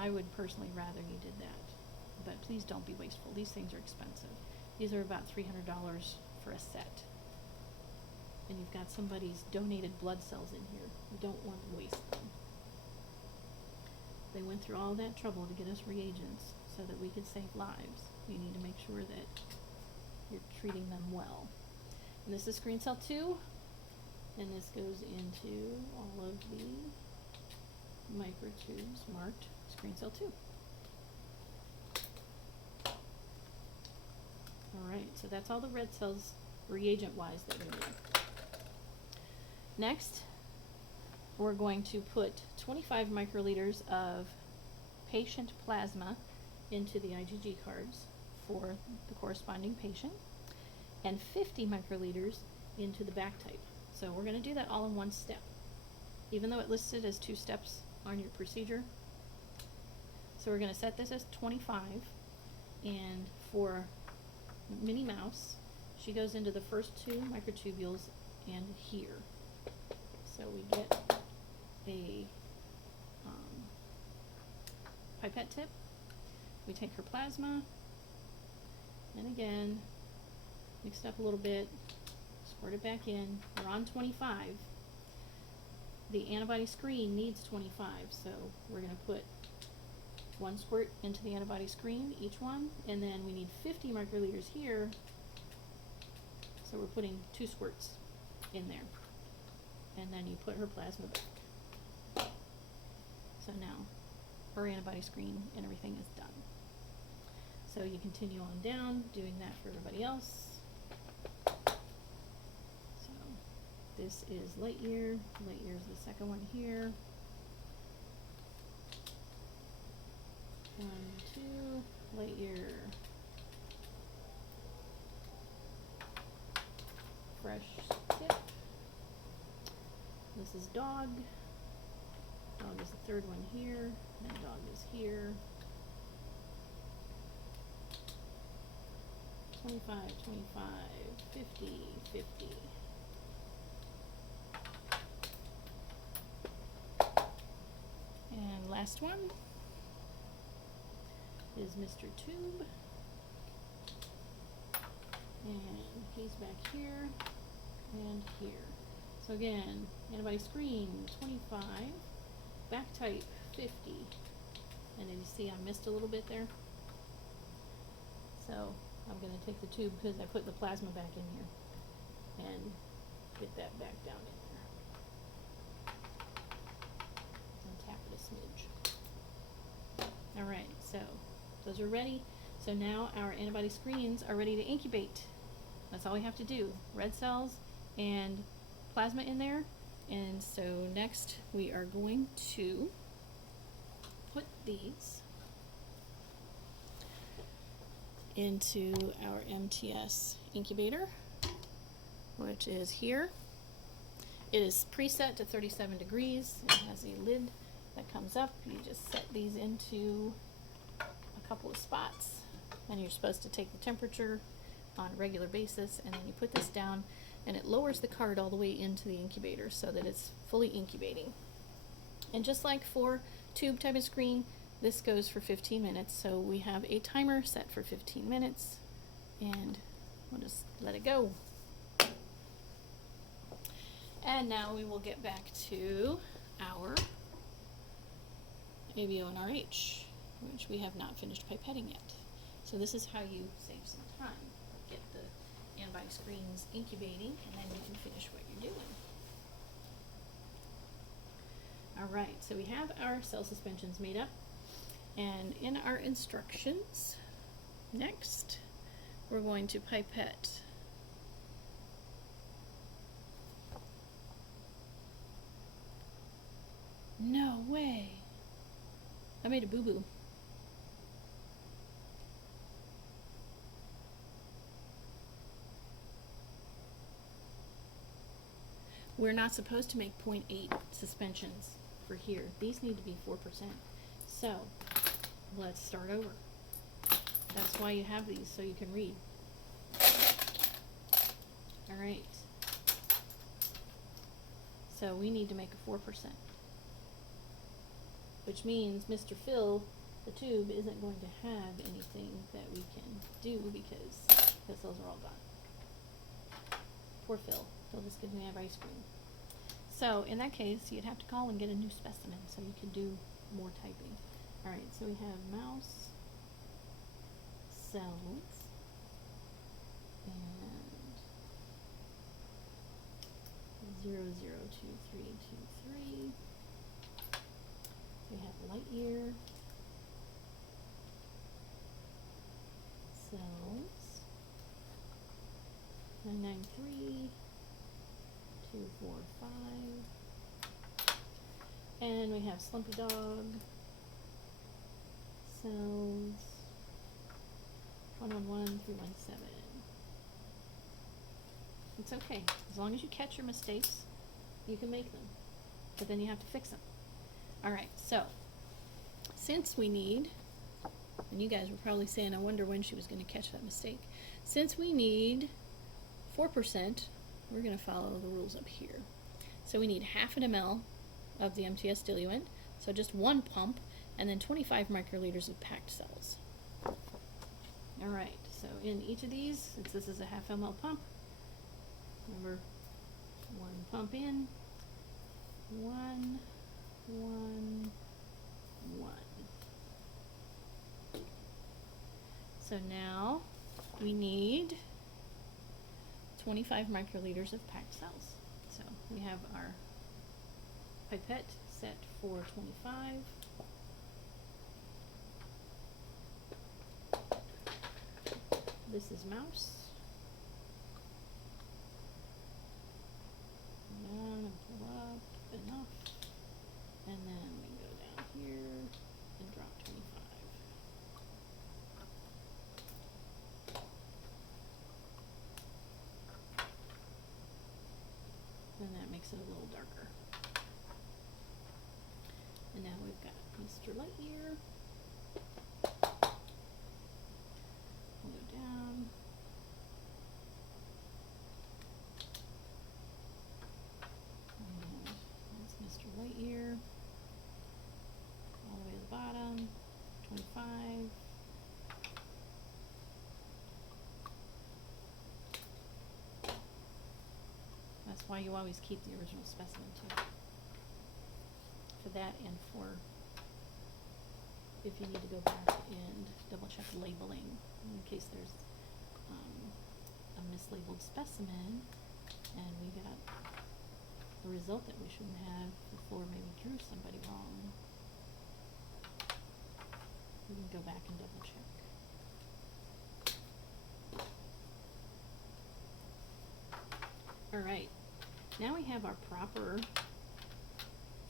I would personally rather you did that. But please don't be wasteful. These things are expensive. These are about $300 for a set. And you've got somebody's donated blood cells in here. You don't want to waste them. They went through all that trouble to get us reagents so that we could save lives. You need to make sure that you're treating them well. And this is screen cell 2, and this goes into all of the microtubes marked screen cell 2. Alright, so that's all the red cells reagent-wise that we need. Next, we're going to put 25 microliters of patient plasma into the IgG cards for the corresponding patient, and 50 microliters into the back type. So we're going to do that all in one step, even though it listed as 2 steps on your procedure. So we're going to set this as 25, and for Minnie Mouse, she goes into the first 2 microtubules and here. So we get a pipette tip, we take her plasma, and again, mix it up a little bit, squirt it back in. We're on 25. The antibody screen needs 25, so we're going to put 1 squirt into the antibody screen, each one, and then we need 50 microliters here, so we're putting 2 squirts in there. And then you put her plasma back. So now her antibody screen and everything is done. So you continue on down, doing that for everybody else. So this is Lightyear. Lightyear's the second one here. 1, 2, Lightyear. Fresh tip. This is Dog. Dog is the 3rd one here, and Dog is here. 25, 25, 50, 50. And last one is Mr. Tube. And he's back here and here. So again, antibody screen 25, back type 50. And did you see I missed a little bit there? So I'm going to take the tube because I put the plasma back in here and get that back down in there. And tap it a smidge. Alright, so those are ready. So now our antibody screens are ready to incubate. That's all we have to do. Red cells and plasma in there. And so next we are going to put these into our MTS incubator, which is here. It is preset to 37 degrees. It has a lid that comes up. You just set these into a couple of spots, and you're supposed to take the temperature on a regular basis, and then you put this down and it lowers the card all the way into the incubator so that it's fully incubating. And just like for tube type of screen, this goes for 15 minutes. So we have a timer set for 15 minutes, and we'll just let it go. And now we will get back to our ABO and RH, which we have not finished pipetting yet. So this is how you save some time. Get the antibody screens incubating, and then you can finish what you're doing. Alright, so we have our cell suspensions made up, and in our instructions, next, we're going to pipette No way. I made a boo-boo. We're not supposed to make 0.8 suspensions for here. These need to be 4%. So, let's start over. That's why you have these, so you can read. Alright. So we need to make a 4%. which means Mr. Phil, the tube, isn't going to have anything that we can do because those are all gone. Poor Phil. He'll just get to have ice cream. So in that case, you'd have to call and get a new specimen so you can do more typing. Alright, so we have mouse, cells, and 002323. We have light year, cells, 993, 245, and we have Slumpy Dog, cells, 111, 317. It's okay. As long as you catch your mistakes, you can make them. But then you have to fix them. Alright, so since we need, and you guys were probably saying, I wonder when she was going to catch that mistake. Since we need 4%, we're going to follow the rules up here. So we need half an ml of the MTS diluent, so just one pump, and then 25 microliters of packed cells. Alright, so in each of these, since this is a half ml pump, remember, one pump in, 1, 1, 1. So now we need 25 microliters of packed cells. So we have our pipette set for 25. This is mouse. And pull up enough. And then we go down here and drop 25. And that makes it a little darker. And now we've got Mr. Lightyear. We'll go down. And that's Mr. Lightyear. All the way to the bottom. 25. That's why you always keep the original specimen too. For that and for if you need to go back and double check labeling in case there's a mislabeled specimen and we got a result that we shouldn't have before maybe drew somebody wrong. We can go back and double check. Alright, now we have our proper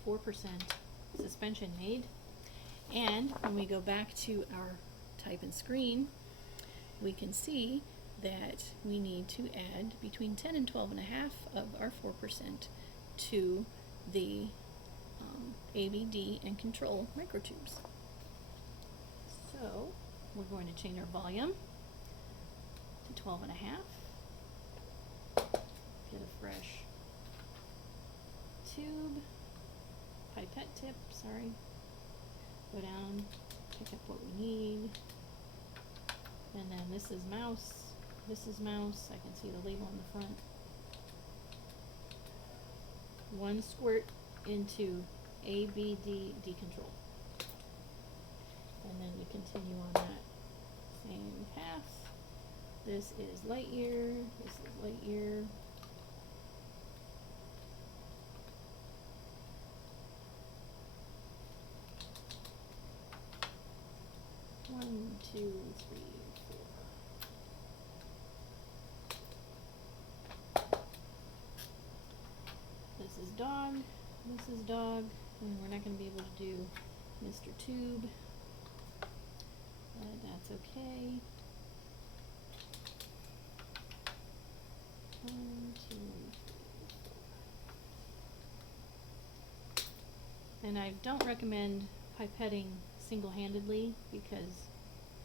4% suspension made, and when we go back to our type and screen, we can see that we need to add between 10 and 12.5 of our 4% to the ABD and control microtubes. So we're going to change our volume to 12.5. Get a fresh tube, pipette tip, sorry. Go down, pick up what we need. And then this is mouse, this is mouse. I can see the label on the front. 1 squirt into ABD decontrol. And then we continue on that same path. This is Lightyear, this is Lightyear. One, two, three, 4. This is dog, this is dog, and we're not going to be able to do Mr. Tube, but that's okay. 1, 2, 3, 4. And I don't recommend pipetting single-handedly because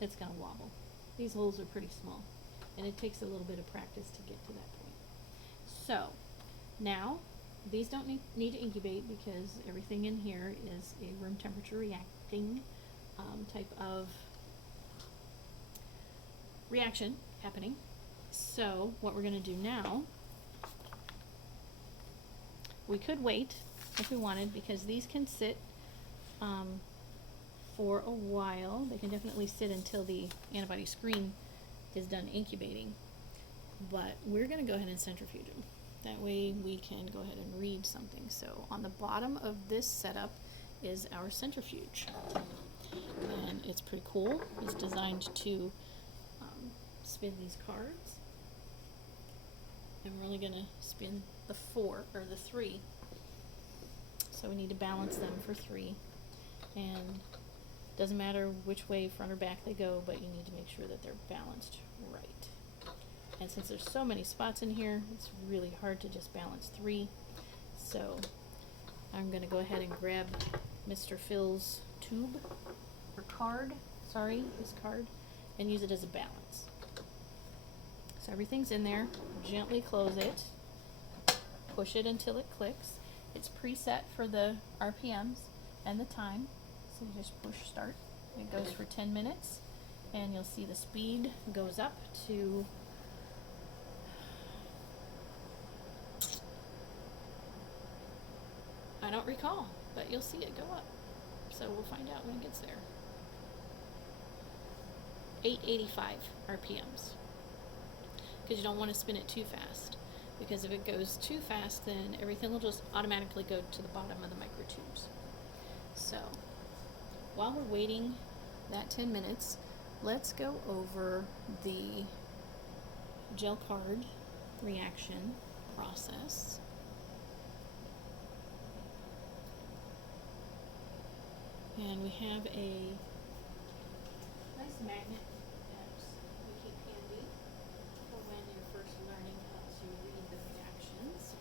it's going to wobble. These holes are pretty small and it takes a little bit of practice to get to that point. So now these don't need to incubate because everything in here is a room temperature reacting type of reaction happening. So what we're going to do now, we could wait if we wanted, because these can sit for a while. They can definitely sit until the antibody screen is done incubating. But we're going to go ahead and centrifuge them. That way we can go ahead and read something. So on the bottom of this setup is our centrifuge. And it's pretty cool. It's designed to spin these cards. And we're only going to spin the 4 or the 3. So we need to balance them for 3. And doesn't matter which way, front or back, they go, but you need to make sure that they're balanced right. And since there's so many spots in here, it's really hard to just balance 3. So I'm going to go ahead and grab Mr. Phil's tube or card, his card, and use it as a balance. So everything's in there. Gently close it. Push it until it clicks. It's preset for the RPMs and the time. So you just push start. It goes for 10 minutes. And you'll see the speed goes up to I don't recall, but you'll see it go up. So we'll find out when it gets there. 885 RPMs. Because you don't want to spin it too fast. Because if it goes too fast, then everything will just automatically go to the bottom of the microtubes. So, while we're waiting that 10 minutes, let's go over the gel card reaction process. And we have a nice magnet that we keep handy for when you're first learning how to read the reactions.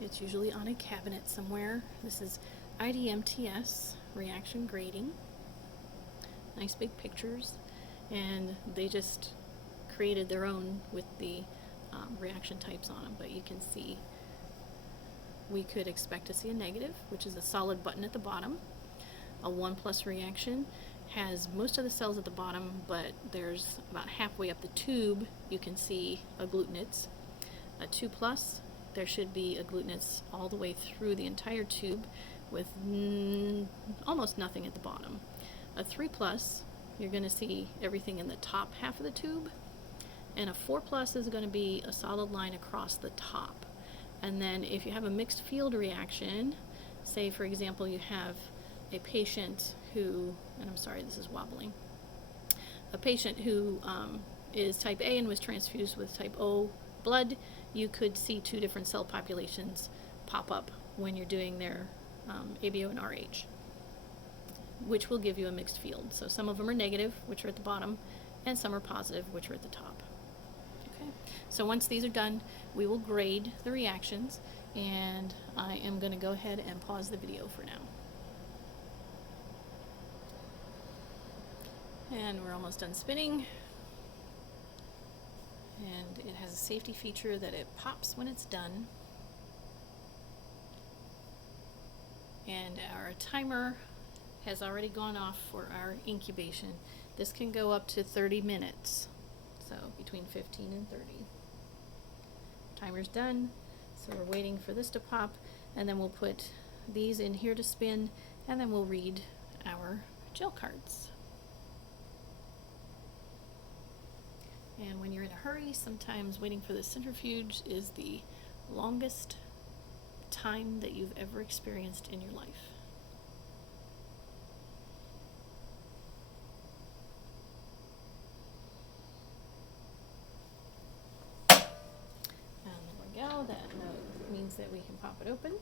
It's usually on a cabinet somewhere. This is IDMTS reaction grading. Nice big pictures, and they just created their own with the reaction types on them, but you can see we could expect to see a negative, which is a solid button at the bottom. A 1+ reaction has most of the cells at the bottom, but there's about halfway up the tube you can see agglutinates. A 2+, there should be agglutinates all the way through the entire tube with almost nothing at the bottom. A 3+, you're going to see everything in the top half of the tube, and a 4+ is going to be a solid line across the top. And then if you have a mixed field reaction, say for example you have a patient who, and I'm sorry this is wobbling, a patient who is type A and was transfused with type O blood, you could see 2 different cell populations pop up when you're doing their ABO and RH, which will give you a mixed field. So some of them are negative, which are at the bottom, and some are positive, which are at the top. Okay. So once these are done, we will grade the reactions, and I am going to go ahead and pause the video for now. And we're almost done spinning. And it has a safety feature that it pops when it's done. And our timer has already gone off for our incubation. This can go up to 30 minutes. So between 15 and 30. Timer's done, so we're waiting for this to pop, and then we'll put these in here to spin, and then we'll read our gel cards. And when you're in a hurry, sometimes waiting for the centrifuge is the longest time that you've ever experienced in your life. That means that we can pop it open.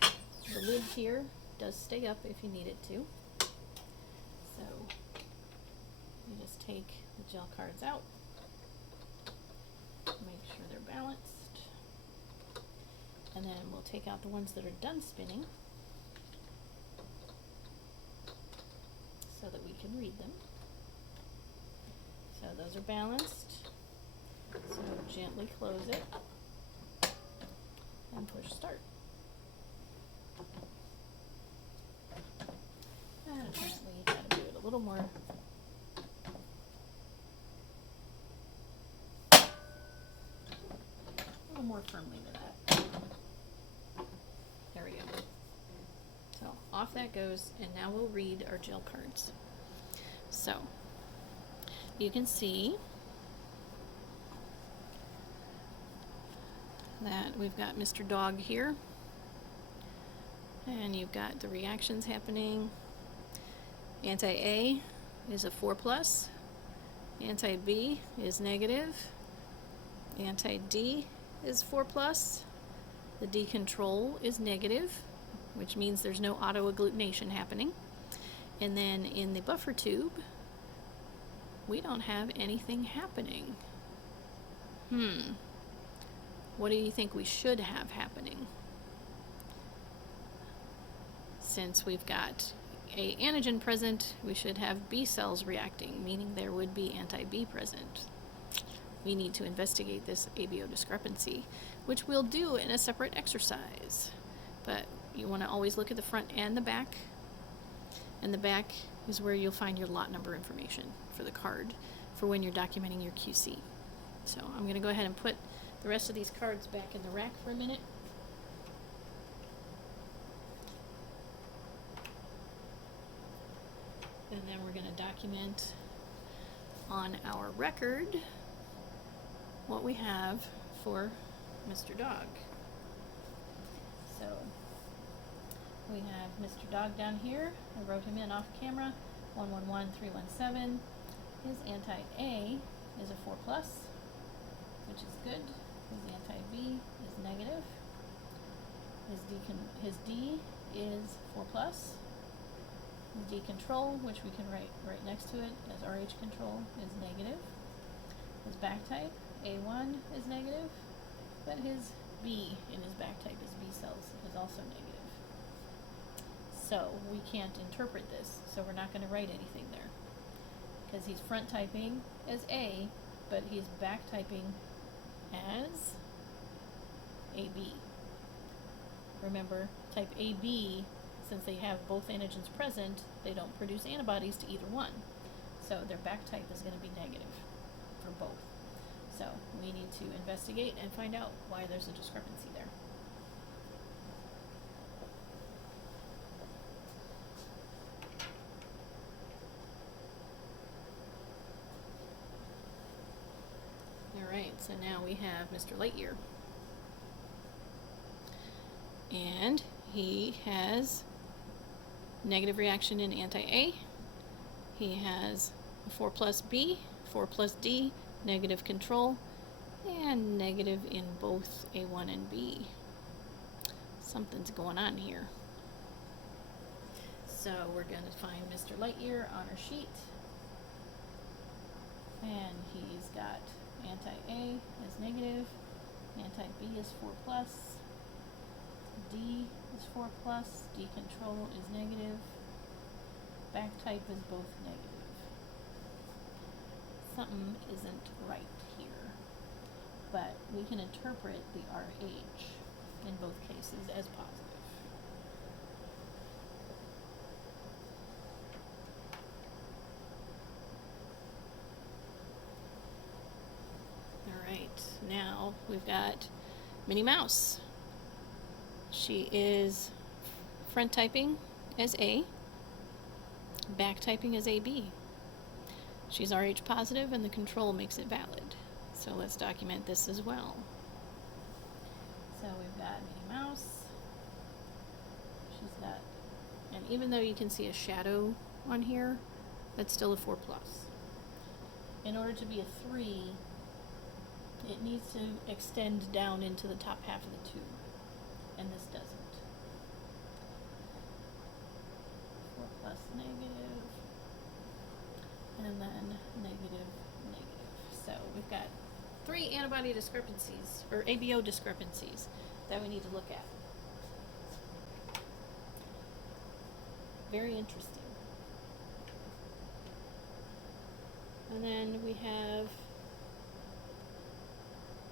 The lid here does stay up if you need it to. So you just take the gel cards out, make sure they're balanced, and then we'll take out the ones that are done spinning so that we can read them. So those are balanced. So gently close it and push start. And apparently you gotta do it a little more. More firmly to that. There we go. So off that goes, and now we'll read our gel cards. So you can see that we've got Mr. Dog here, and you've got the reactions happening. Anti-A is a 4+, anti-B is negative, anti-D is 4+, the D control is negative, which means there's no auto-agglutination happening. And then in the buffer tube, we don't have anything happening. What do you think we should have happening? Since we've got A antigen present, we should have B cells reacting, meaning there would be anti-B present. We need to investigate this ABO discrepancy, which we'll do in a separate exercise. But you want to always look at the front and the back. And the back is where you'll find your lot number information for the card for when you're documenting your QC. So I'm going to go ahead and put the rest of these cards back in the rack for a minute. And then we're going to document on our record what we have for Mr. Dog. So we have Mr. Dog down here. I wrote him in off camera, 111317. His anti-A is a 4+, which is good. His anti-B is negative. His D is 4+. His D control, which we can write right next to it as RH control, is negative. His back type, A1, is negative, but his B in his back type, his B cells, is also negative. So we can't interpret this, so we're not going to write anything there. Because he's front typing as A, but he's back typing as AB. Remember, type AB, since they have both antigens present, they don't produce antibodies to either one. So their back type is going to be negative for both. So we need to investigate and find out why there's a discrepancy there. Alright, so now we have Mr. Lightyear. And he has negative reaction in anti-A. He has a 4+B, 4+D, negative control, and negative in both A1 and B. Something's going on here. So we're going to find Mr. Lightyear on our sheet. And he's got anti-A is negative, anti-B is 4+, D is 4+, D control is negative, back type is both negative. Something isn't right here, but we can interpret the RH in both cases as positive. Alright, now we've got Minnie Mouse. She is front typing as A, back typing as AB. She's RH positive and the control makes it valid. So let's document this as well. So we've got Minnie Mouse. She's got, and even though you can see a shadow on here, that's still a 4+. In order to be a 3, it needs to extend down into the top half of the tube. And this doesn't. 4+ negative, and then negative, negative. So we've got 3 antibody discrepancies, or ABO discrepancies, that we need to look at. Very interesting. And then we have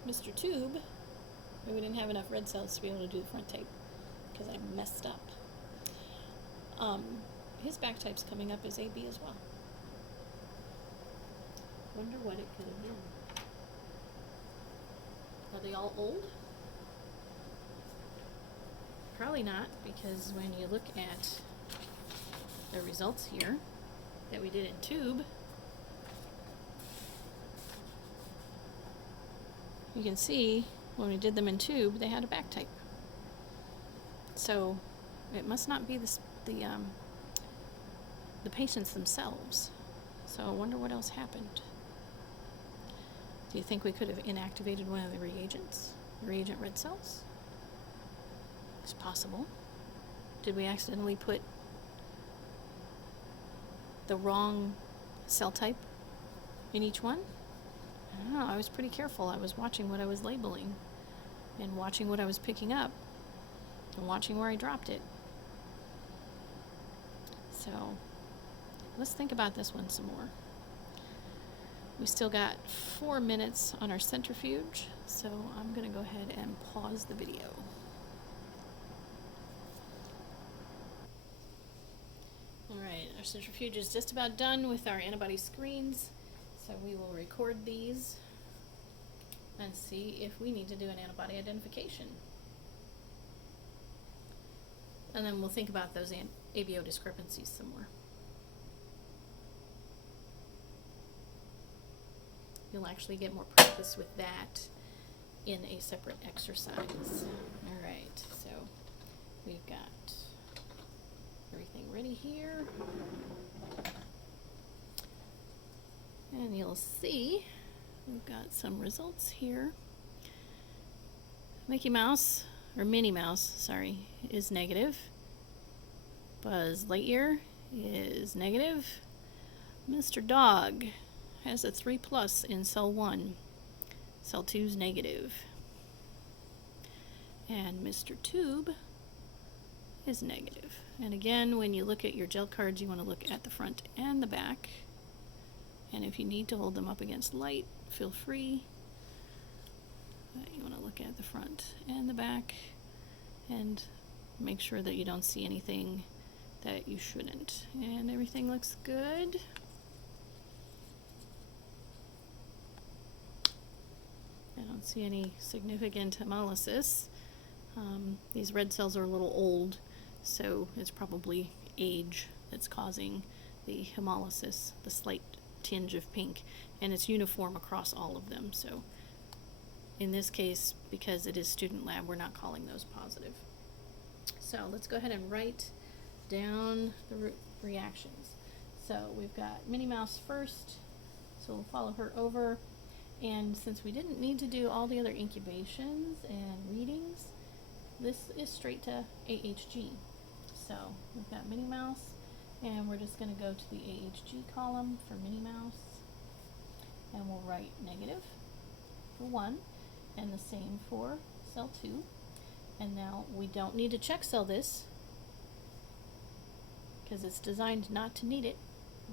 Mr. Tube, we didn't have enough red cells to be able to do the front type because I messed up. His back type's coming up as AB as well. Wonder what it could have been. Are they all old? Probably not, because when you look at the results here that we did in tube, you can see when we did them in tube, they had a back type. So it must not be the patients themselves. So I wonder what else happened. Do you think we could have inactivated one of the reagents? Reagent red cells? It's possible. Did we accidentally put the wrong cell type in each one? I don't know. I was pretty careful. I was watching what I was labeling and watching what I was picking up and watching where I dropped it. So let's think about this one some more. We still got 4 minutes on our centrifuge, so I'm going to go ahead and pause the video. Alright, our centrifuge is just about done with our antibody screens, so we will record these and see if we need to do an antibody identification. And then we'll think about those ABO discrepancies some more. You'll actually get more practice with that in a separate exercise. Alright, so we've got everything ready here. And you'll see we've got some results here. Mickey Mouse, or Minnie Mouse, sorry, is negative. Buzz Lightyear is negative. Mr. Dog has a 3+ in cell 1. Cell 2 is negative. And Mr. Tube is negative. And again, when you look at your gel cards, you want to look at the front and the back. And if you need to hold them up against light, feel free. You want to look at the front and the back and make sure that you don't see anything that you shouldn't. And everything looks good. I don't see any significant hemolysis. These red cells are a little old, so it's probably age that's causing the hemolysis, the slight tinge of pink, and it's uniform across all of them. So in this case, because it is student lab, we're not calling those positive. So let's go ahead and write down the reactions. So we've got Minnie Mouse first, so we'll follow her over. And since we didn't need to do all the other incubations and readings, this is straight to AHG. So we've got Minnie Mouse, and we're just going to go to the AHG column for Minnie Mouse, and we'll write negative for 1, and the same for cell 2. And now we don't need to check cell this, because it's designed not to need it.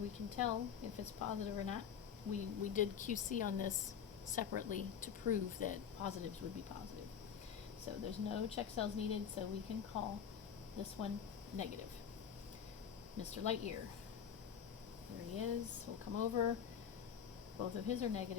We can tell if it's positive or not. We did QC on this separately to prove that positives would be positive. So there's no check cells needed, so we can call this one negative. Mr. Lightyear, there he is. We'll come over. Both of his are negative.